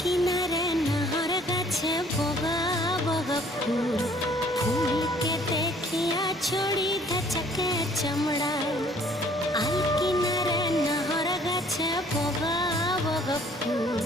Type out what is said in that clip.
কিনারে নহর গাছে বগা বগা ফুল, ফুলকে দেখিয়া ছড়ি ধাচকে চামড়ায়। আল কিনারে নহর গাছে বগা বগা ফুল,